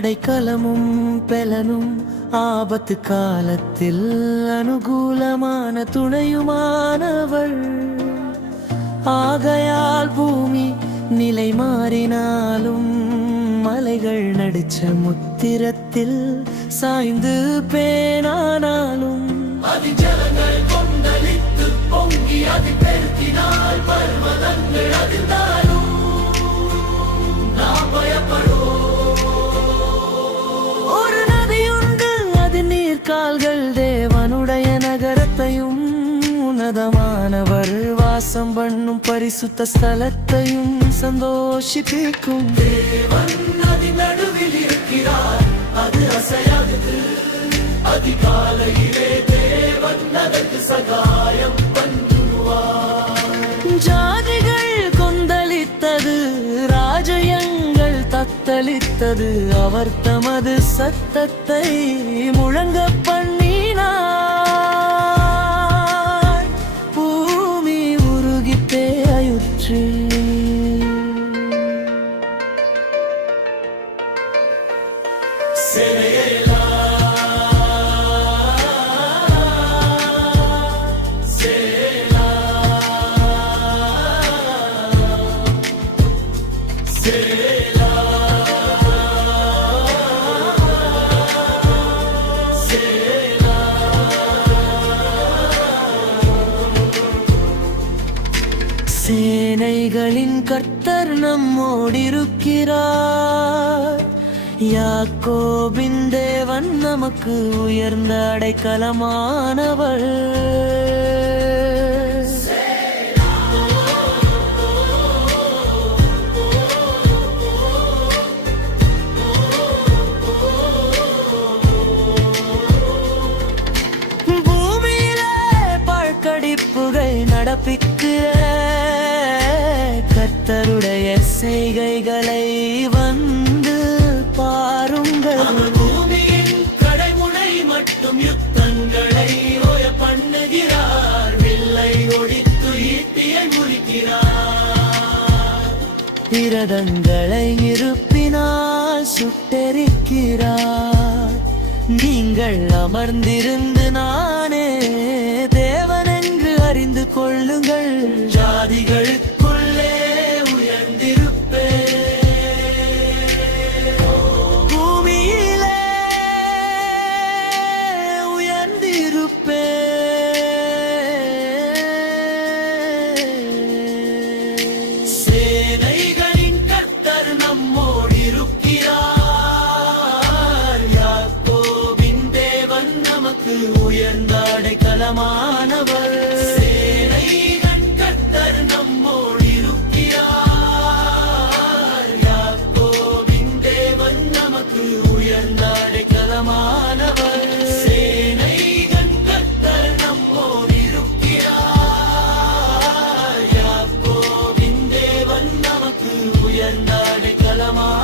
அடைக்கலமும் பெலனும் ஆபத்து காலத்தில் அனுகூலமான துணையுமானவள். ஆகையால் பூமி நிலை மாறினாலும் மலைகள் நடிச்ச முத்திரத்தில் சாய்ந்து பேனானாலும் அதிஜலங்கள் கொந்தளித்து பொங்கி அது பெருக்கினால் பர்வதங்கள் அதிர்ந்தாலும் நாம் பயப்படுவோம். ஒரு நதியுண்டு அது நீர்கால்கள் தேவனுடைய நகரத்தையும் உன்னதமானவர் வாசம் பண்ணும் பரிசுத்த ஸ்தலத்தையும் சந்தோஷிப்பிக்கும். தேவன் நதி நடுவில் இருக்கிறார், அது அசையாதது. அதிகாலையிலே தேவன் அதற்கு சகாயம் பண்ணுவார். ஜாதிகள் கொந்தளித்தது, ராஜ்யங்கள் தத்தளித்தது, அவர் தமது சத்தத்தை முழங்க பண்ணினார். பூமி உருகி தேயுற்று. சேலா சேலா சேலா சேலா. சேனைகளின் கர்த்தர் நம்மோடிருக்கிறார். யாக்கோபின் தேவன் நமக்கு உயர்ந்த அடைக்கலமானவள். பூமியிலே பழக்கடிப்புகை நடப்பிக்கிற கர்த்தருடைய செய்கைகளை வந்து பாருங்கள். அவர் பூமியின் கடைமுனை மட்டும் யுத்தங்களை ஓய பண்ணுகிறார். வில்லை ஒடித்து ஈட்டியை முறிக்கிறார். இரதங்களை இருப்பினால் சுட்டெரிக்கிறார். நீங்கள் அமர்ந்திருந்து நானே தேவன் என்று அறிந்து கொள்ளுங்கள். ஜாதிகளுக்குள்ளே சேனைகளின் கர்த்தர் நம்மோடிருக்கிறார். யாக்கோபின் தேவன் நமக்கு உயர்ந்த அடைக்கலமானவர். சேனைகளின் கர்த்தர் நம்மோடிருக்கிறார். யாக்கோபின் தேவன் நமக்கு உயர்ந்த அடைக்கலமானவர். சேனைகளின் கர்த்தர் நம்மோடிருக்கிறார். யாக்கோபின் தேவன் நமக்கு உயர்ந்த அடைக்கலமானவர்.